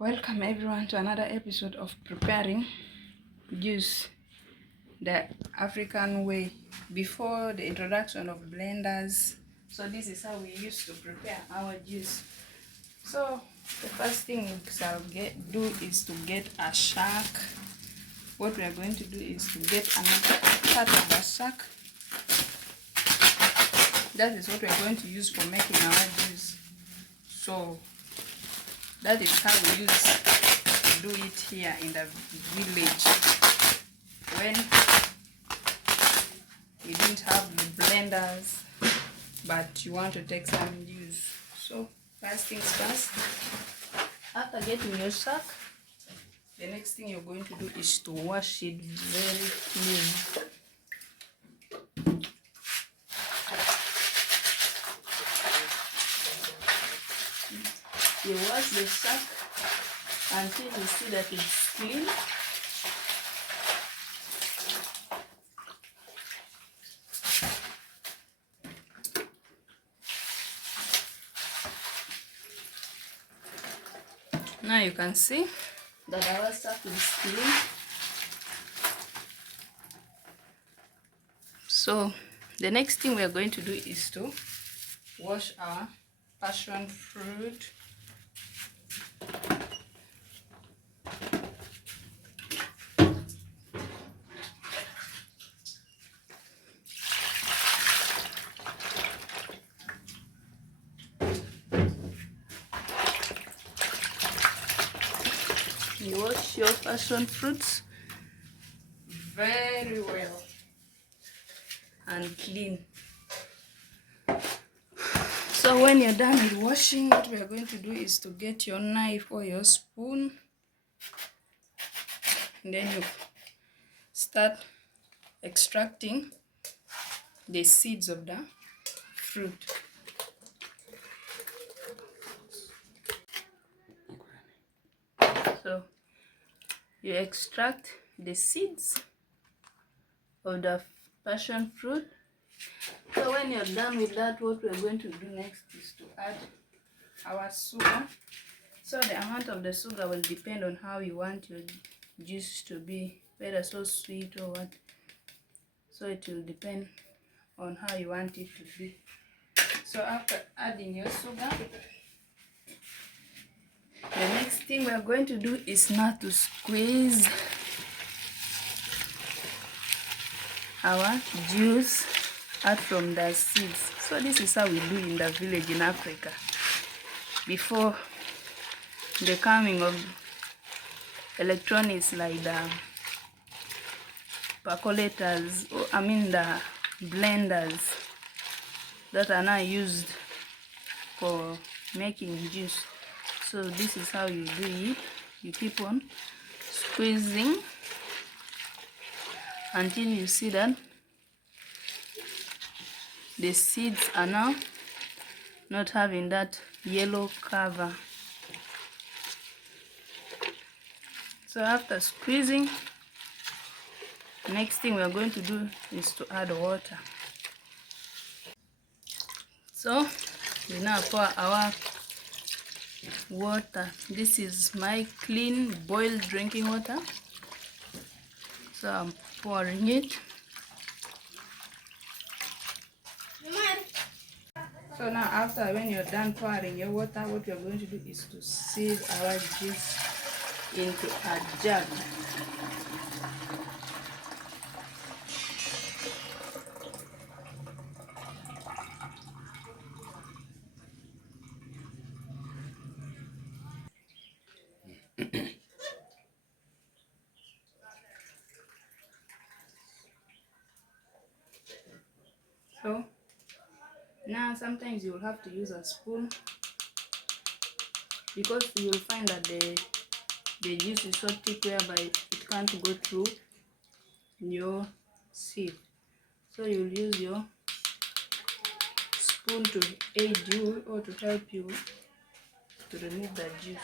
Welcome everyone to another episode of preparing juice the African way, before the introduction of blenders. So this is how we used to prepare our juice. So the first thing we shall do is to get a shark. What we are going to do is to get another part of the shark. That is what we are going to use for making our juice. So that is how we do it here in the village when we didn't have the blenders, but you want to take some juice. So first things first, after getting your shark, the next thing you're going to do is to wash it very clean. You wash the shark until you see that it's clean. Now you can see that our shark is clean. So the next thing we are going to do is to wash our passion fruit. You wash your passion fruits very well and clean. So when you're done with washing, what we are going to do is to get your knife or your spoon, and then you start extracting the seeds of the fruit. So you extract the seeds of the passion fruit. So when you're done with that, what we're going to do next is to add our sugar. So the amount of the sugar will depend on how you want your juice to be, whether so sweet or what. So it will depend on how you want it to be. So after adding your sugar, the next thing we are going to do is now to squeeze our juice out from the seeds. So this is how we do in the village in Africa before the coming of electronics like the percolators, the blenders that are now used for making juice. So this is how you do it. You keep on squeezing until you see that the seeds are now not having that yellow cover. So after squeezing, next thing we are going to do is to add water. So we now pour our water. This is my clean boiled drinking water. So I'm pouring it. So now after, when you're done pouring your water, what you're going to do is to sieve our juice into a jug. So now sometimes you will have to use a spoon, because you will find that the juice is so thick whereby it can't go through your sieve. So you will use your spoon to aid you or to help you to remove the juice.